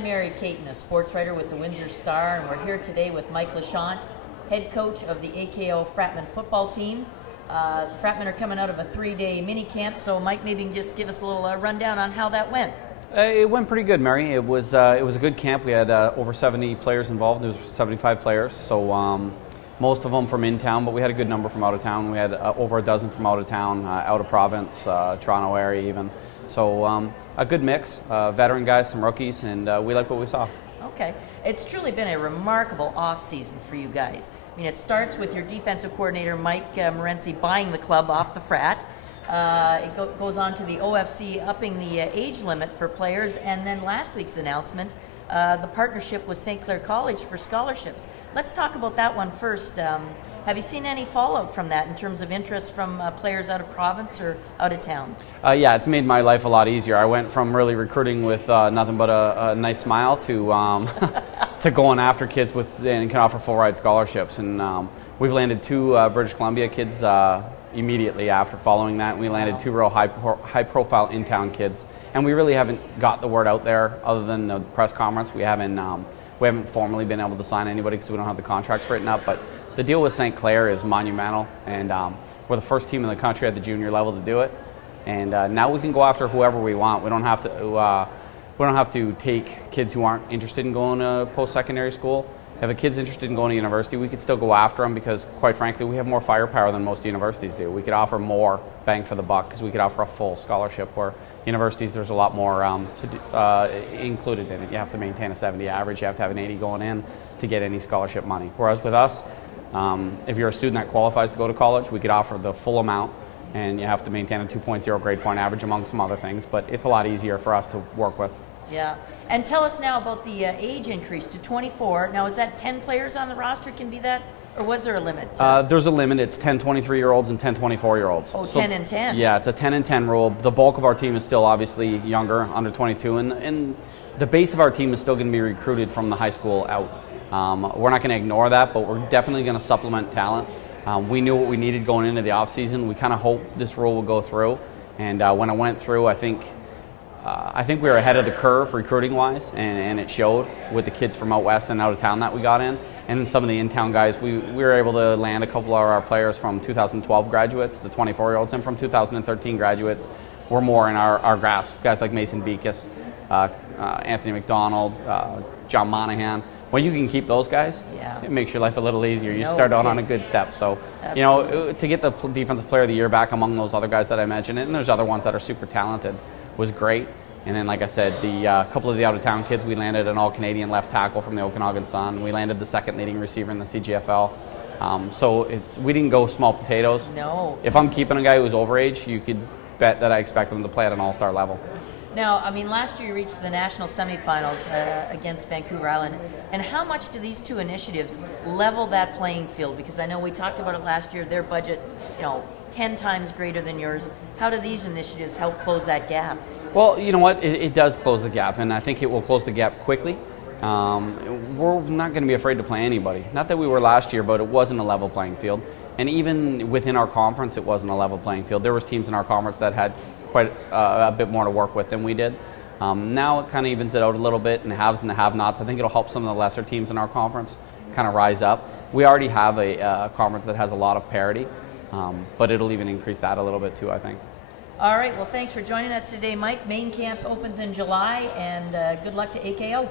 I'm Mary Caton, a sports writer with the Windsor Star, and we're here today with Mike LaChance, head coach of the AKO Fratman football team. The Fratmen are coming out of a 3-day mini camp, so Mike, maybe you can just give us a little rundown on how that went. It went pretty good, Mary. It was a good camp. We had over 70 players involved. There was 75 players, so most of them from in town, but we had a good number from out of town. We had over a dozen from out of town, out of province, Toronto area even. So a good mix, veteran guys, some rookies, and we like what we saw. Okay. It's truly been a remarkable off-season for you guys. I mean, it starts with your defensive coordinator, Mike Morency, buying the club off the Frat. It goes on to the OFC upping the age limit for players, and then last week's announcement, the partnership with St. Clair College for scholarships. Let's talk about that one first. Have you seen any fallout from that in terms of interest from players out of province or out of town? Yeah, it's made my life a lot easier. I went from really recruiting with nothing but a nice smile to to going after kids and can offer full ride scholarships. And we've landed 2 British Columbia kids immediately after following that. We landed 2 real high profile in town kids, and we really haven't got the word out there other than the press conference. We haven't formally been able to sign anybody because we don't have the contracts written up. But the deal with St. Clair is monumental, and we're the first team in the country at the junior level to do it. And now we can go after whoever we want. We don't have to take kids who aren't interested in going to post-secondary school. If a kid's interested in going to university, we could still go after them because, quite frankly, we have more firepower than most universities do. We could offer more bang for the buck because we could offer a full scholarship, where universities, there's a lot more included in it. You have to maintain a 70 average. You have to have an 80 going in to get any scholarship money. Whereas with us, if you're a student that qualifies to go to college, we could offer the full amount, and you have to maintain a 2.0 grade point average among some other things, but it's a lot easier for us to work with. Yeah. And tell us now about the age increase to 24. Now, is that 10 players on the roster can be that, or was there a limit? There's a limit. It's 10 23-year-olds and 10 24-year-olds. Oh, so 10 and 10. Yeah, it's a 10 and 10 rule. The bulk of our team is still obviously younger, under 22, and the base of our team is still going to be recruited from the high school out. We're not going to ignore that, but we're definitely going to supplement talent. We knew what we needed going into the off season. We kind of hoped this rule would go through, and when it went through, I think we were ahead of the curve recruiting-wise, and it showed with the kids from out west and out of town that we got in. And some of the in-town guys, we were able to land a couple of our players from 2012 graduates, the 24-year-olds, and from 2013 graduates were more in our grasp. Guys like Mason Beekes, Anthony McDonald, John Monahan. When you can keep those guys, yeah, it makes your life a little easier. You start out on a good step. So, absolutely, you know, to get the Defensive Player of the Year back among those other guys that I mentioned, and there's other ones that are super talented, was great. And then, like I said, the couple of the out-of-town kids, we landed an all-Canadian left tackle from the Okanagan Sun. We landed the second leading receiver in the CGFL. So we didn't go small potatoes. No. If I'm keeping a guy who's overage, you could bet that I expect him to play at an all-star level. Now, I mean, last year you reached the national semifinals against Vancouver Island. And how much do these 2 initiatives level that playing field? Because I know we talked about it last year, their budget, 10 times greater than yours. How do these initiatives help close that gap? Well, you know what? It does close the gap, and I think it will close the gap quickly. We're not going to be afraid to play anybody. Not that we were last year, but it wasn't a level playing field. And even within our conference, it wasn't a level playing field. There was teams in our conference that had quite a bit more to work with than we did. Now it kind of evens it out a little bit, and the haves and the have-nots. I think it'll help some of the lesser teams in our conference kind of rise up. We already have a conference that has a lot of parity, but it'll even increase that a little bit too, I think. All right, well, thanks for joining us today, Mike. Main camp opens in July, and good luck to AKO.